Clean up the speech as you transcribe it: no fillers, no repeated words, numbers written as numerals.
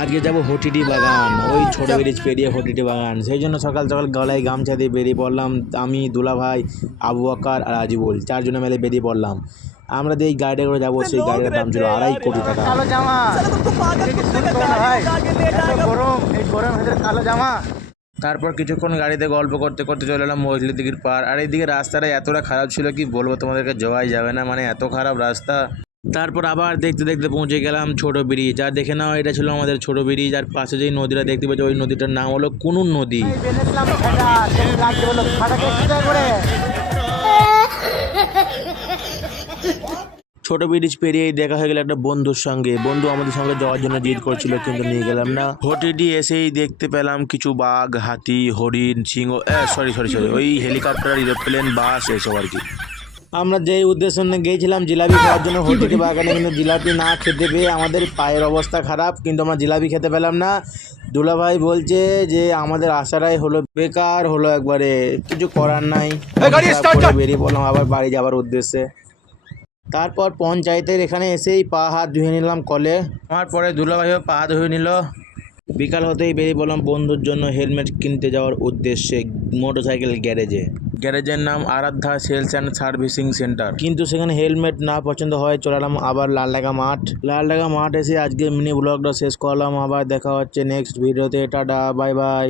আজকে যাবো হটিডি বাগান, ওই ছোট ব্রিজ পেরিয়ে হটিডি বাগান। সেই জন্য সকাল সকাল গলায় গামছা দিয়ে বেরিয়ে পড়লাম। আমি, দুলা ভাই, আবু বকর আর আজিবুল চারজনে মিলে বেরিয়ে পড়লাম। আমরা যে গাড়িটা করে যাবো সেই গাড়িটার দাম ছিল 2.5 কোটি টাকা। কালো জামা গরম, এই গরম ভেতরে কালো জামা। তারপর কিছুক্ষণ গাড়িতে গল্প করতে করতে চলে এলাম মজলি দিঘির পার। আর এইদিকে রাস্তাটা এতটা খারাপ ছিল কি বলবো তোমাদেরকে, যাওয়াই যাবে না, মানে এত খারাপ রাস্তা। তারপর আবার দেখতে দেখতে পৌঁছে গেলাম ছোট ব্রিজ। আর দেখে নাও, এটা ছিল আমাদের ছোট ব্রিজ। আর পাশে যেই নদীটা দেখতে পাচ্ছ ওই নদীটার নাম হলো কুনুন নদী। ছোট ব্রিজ পেরিয়েই দেখা হয়ে গেল একটা বন্ধুর সঙ্গে। বন্ধু আমাদের সঙ্গে যাওয়ার জন্য জিদ করছিল, কিন্তু নিয়ে গেলাম না। হটিডি এসেই দেখতে পেলাম কিছু বাঘ, হাতি, হরিণ, সিংহ, সরি ওই হেলিকপ্টার, এরোপ্লেন, বাস এসব আর কি। আমরা যেই উদ্দেশ্য নিয়ে গিয়েছিলাম জিলাপি খাওয়ার জন্য হটিডি বাগানে, কিন্তু জিলাপি না খেতে পেয়ে আমাদের পায়ের অবস্থা খারাপ, কিন্তু আমরা জিলাপি খেতে পেলাম না। দুলাভাই বলছে যে আমাদের আশাটাই হলো বেকার হলো, একবারে কিছু করার নাই। বেরিয়ে পড়লাম আবার বাড়ি যাবার উদ্দেশ্যে। তারপর পঞ্চায়েতের এখানে এসেই পা হাত ধুয়ে নিলাম কলে। আমার পরে দুলাভাইও পা ধুয়ে নিল। বিকাল হতেই বেরিয়ে পড়লাম বন্ধুর জন্য হেলমেট কিনতে যাওয়ার উদ্দেশ্যে মোটরসাইকেল গ্যারেজে। গ্যারেজের নাম আরাধ্যা সেলস অ্যান্ড সার্ভিসিং সেন্টার। কিন্তু সেখানে হেলমেট না পছন্দ হয় চলে এলাম আবার লালডাঙ্গা মাঠ এসে আজকে মিনি ব্লগটা শেষ করলাম। আবার দেখা হচ্ছে নেক্সট ভিডিওতে। Tata, bye bye.